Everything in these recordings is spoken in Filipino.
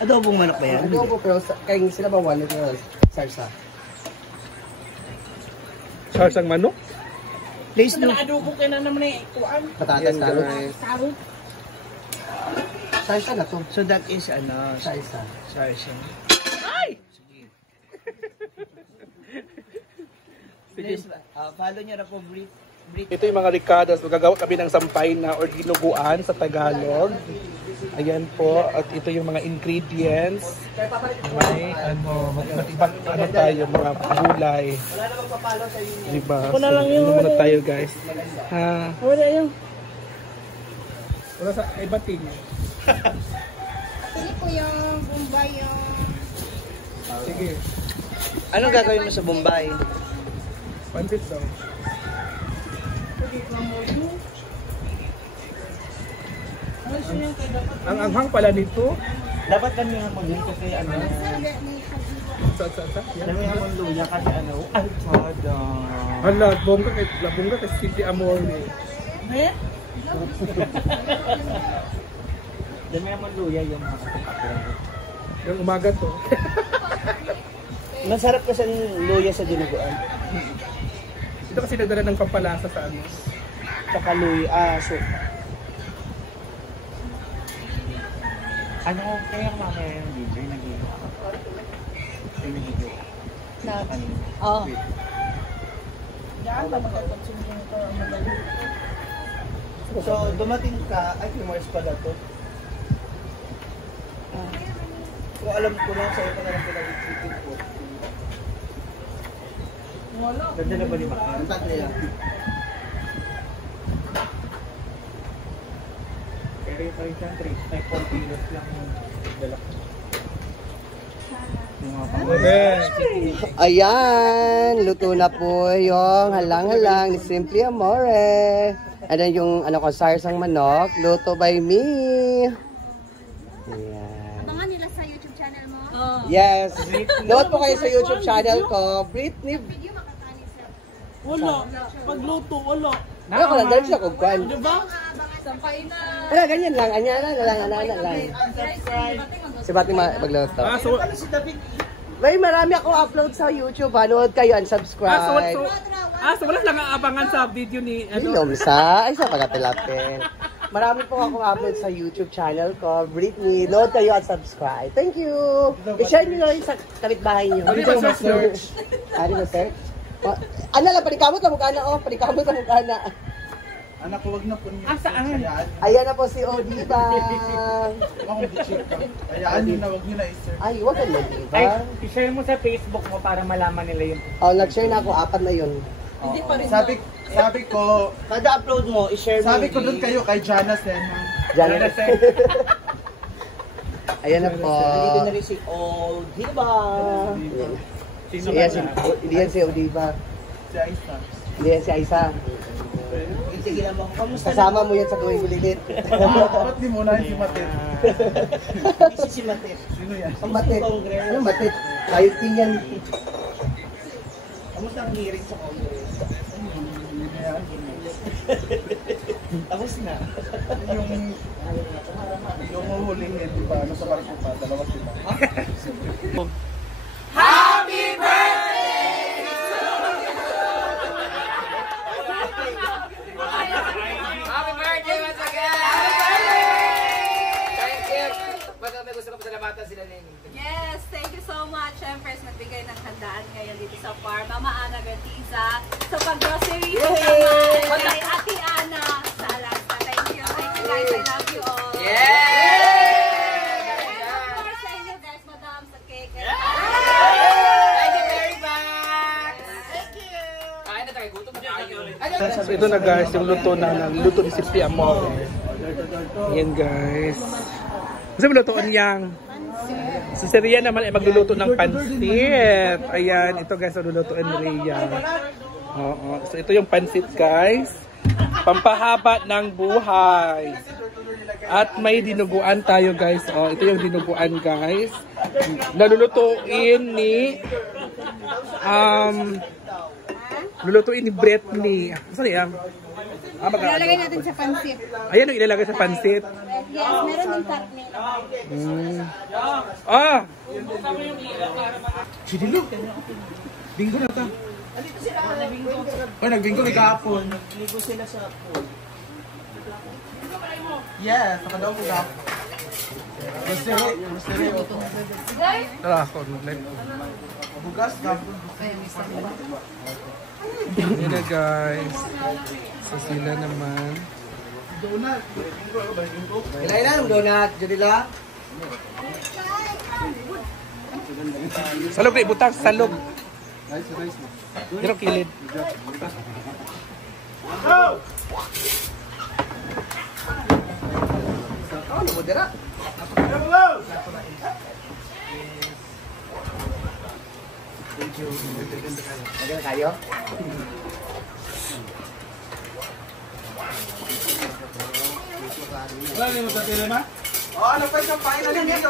Adobong manok ba yan? Adobo, pero kaya sila ba wala na sarsa? Sarsang manok? Please do. Adobo ka na naman eh. Kuan. Patatas talo. Sarot. Sarsa na to. So that is ano? Sarsa. Sarsa. Ay! Sige. Please, follow nyo na po Ito yung mga ricadas. Magagawa kami ng sampay na or dinuguan sa Tagalog. Ayan po. At ito yung mga ingredients. May ano tayo, mga gulay. Diba? Wala lang yung Ano muna tayo guys. Ha? Wala yung. Wala sa ibating. Pili po yung Bombay yung. Sige. Anong gagawin mo sa Bombay? Pansit daw. Ang anghang pala nito. Dapat kami nga mag-link kasi ano. Sa. Kami nga mag-luya kasi ano. Ay, tada. Hala, bongga kay City Amor eh. Eh? Dami nga mag-luya yung mga kapatid. Yung umaga to. Masarap kasi ang luya sa dinuguan. Ito kasi nagdala ng pampalasa sa ano. Tsaka luya, so. Ano kaya mamaya yung video nag-video? Oo. Diyan ba magkakonsuming ito ang madali? So, dumating ka, ay, Mars pala to. Kung alam ko lang, sa'yo ko na lang pinag-chicken po. Wala. Ganda na ba ni Maka? Ang tatlo yan. Pero yung parang siyang treat, may 4 kilos lang yung dala ko. Ayan, luto na po yung halang-halang ni Simply Amore. Ano yung ano ko, sarsang manok, luto by me. Ayan. Abangan nila sa YouTube channel mo. Yes. Note po kayo sa YouTube channel ko, Britney. Video makakanin sa. Wala. Pagluto, wala. Ano ko lang, dahil siya kung kwan. Diba? Sampay na. Wala, ganyan lang. Anyana lang. Si Bati magluto. So, May marami akong upload sa YouTube. Nood kayo and subscribe. so wala lang aabangan sa video ni Ilomsa. Ay, sa pagkatilapin. Marami po akong upload sa YouTube channel ko, Britney. Nood kayo at subscribe. Thank you. I-share nyo na rin sa kapitbahay nyo. Ano ba search? Ano ba search? Ano lang, panikamot ka mukha na. Panikamot ka mukha na. Anak, huwag na po niyo. Saan? Ayan na po si Odiva. Akong bitchik ka. Hayaan niyo na, huwag niyo na i-search. Ay, wag ka Odiva. Ay, i-share mo sa Facebook mo para malaman nila yung... Oh, nag-share na ako. 4 na yun. Hindi pa rin. Sabi ko, Kada upload mo, i-share mo. sabi ko doon kayo kay Jana Sena. Janet. Ayan na po. Dito na rin si Odiva. Hindi yan si Odiva. Si Aisa. Hindi yan si Aisa. Tigilan mo ako. Kamusta? Kasama mo yan sa gawing ulilit. Ba't di mo na si Matet? Si Matet. Sino yan? Ang matit. Anong matit? Ayot din yan. Kamusta ang hearing sa Congress? Tapos na. Yung huhuling di ba? Ano sa barko pa? 2 sila. Happy birthday! Happy birthday once again! Thank you! May gusto ko pasalamatan sila Lenny. Yes, thank you so much. Siyempre, nagbigay ng handaan ngayon dito sa farm. Mama Ana Gatiza. Sa pag-grocery naman kay Ate Ana sa Alaska. Thank you. Thank you guys. I love you all. Yeah! And of course, sa inyo guys, madam, sa cake. Thank you very much! Thank you! Kain na tayo. Gutom na tayo. So ito na guys, yung luto luto ni Simply Amor. Yan guys. Kasi lutoan yang. Si Ria naman ay magluluto ng pansit. Ayan, ito guys, ang lulutuin ni Ria. Oo. So ito yung pansit guys. Pampahaba ng buhay. At may dinuguan tayo guys. Oh, ito yung dinuguan guys. Nalulutuin ni lulutuin ni Britney. Saan yan? Ilalagay natin sa pansit. Ayan yung ilalagay sa pansit. Yes, meron din karne. Ah! Sidilo. Bingo na ta. Oh, nagbingo ni kahapon. Nagligo sila sa pool. Yes, nakadaw ko gap. Rosary. Tara ako. Bugas gap. Yan na guys. So sila naman. Donut. Kailan ang donut, Judila? Salog na ibutang, salog. Dito kilid. Ano mo dira? Thank you. Maganda kayo? Wala ni mo sa tema? Oh, ano pa sampay na dito?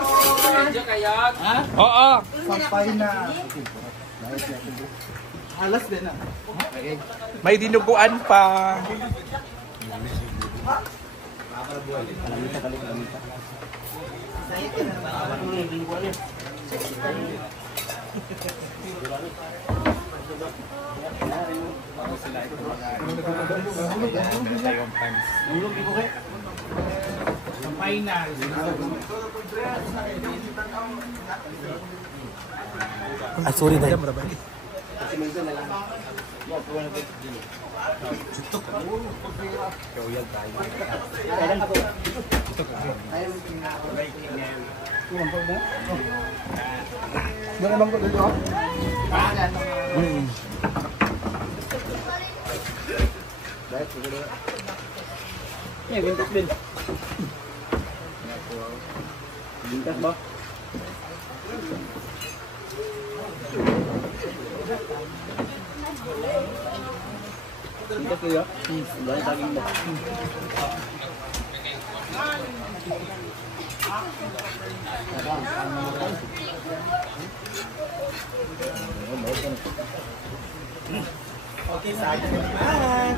Oo. Sampay na. Alas din na. May dinuguan pa. Sampay na. Ah, sorry na. Meron bang ko dito? Bintas din. Bintas ba? Bintas kaya? Dahil taging ba? Okay, sa akin naman.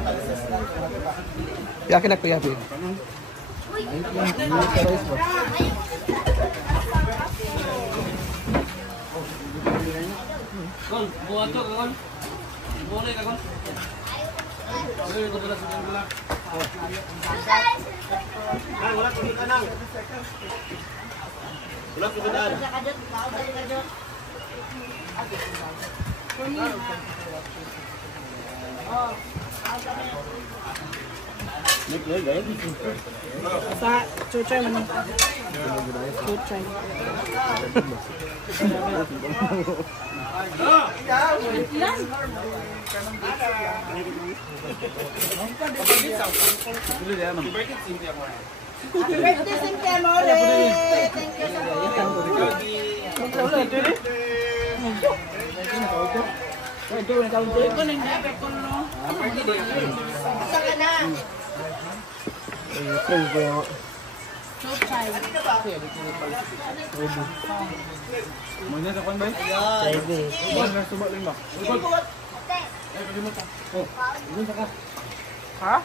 Yakin na kuya, babe. Gol, buat tu gol. Boleh ka gol? Boleh ko dala sa kanila. Wala ko ni kanang. Wala ko dala. Sa chuchay man. Chuchay. Birthday Cynthia More. Thank you sa Muna sa kon ba? Baby. Muna sa suba lang ba? Ha?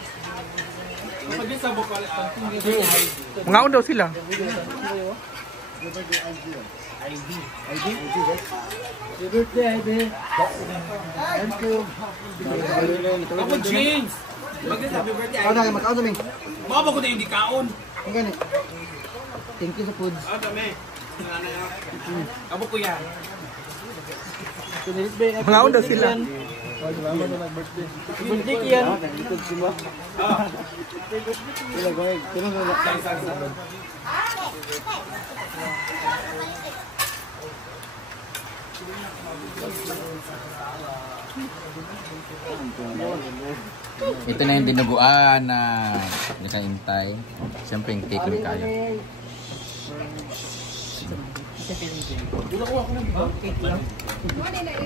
Pag sa bukal Mga daw sila. Thank you. Ako James. Bagay happy birthday. Ano na, makaon namin. Mama ko na yung dikaon. Ang gani. Thank you sa food. Ah, dami. Abo ko yan. Mga daw sila. Birthday kiyan. Ito na yung dinuguan na nakaintay. Siyempre yung cake ni Kaya.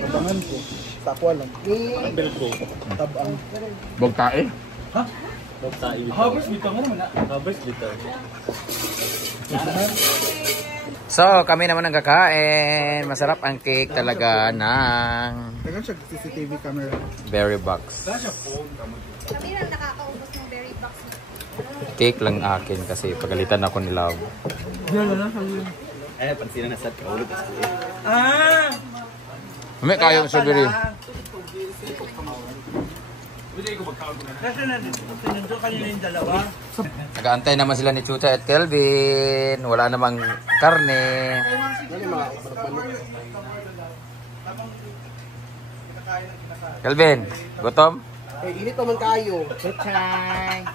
Tabangan ko. Sakwa lang. Tabel ko. Tabang. Bogtae? Harvest dito nga naman na. Harvest dito. So, kami naman ang kakain. Masarap ang cake talaga ng Tagan siya CCTV camera. Berry Box. Kami lang nakakaubos ng berry box. cake lang akin kasi pagalitan ako ni Love. Ay, pansin na sa kaulog kasi. Ah! May kayong strawberry. Kasi nandito kanina yung dalawa. Nag-aantay naman sila ni Chucha at Kelvin. Wala namang karne. Kelvin, gutom? Eh, init naman kayo. Chuchay.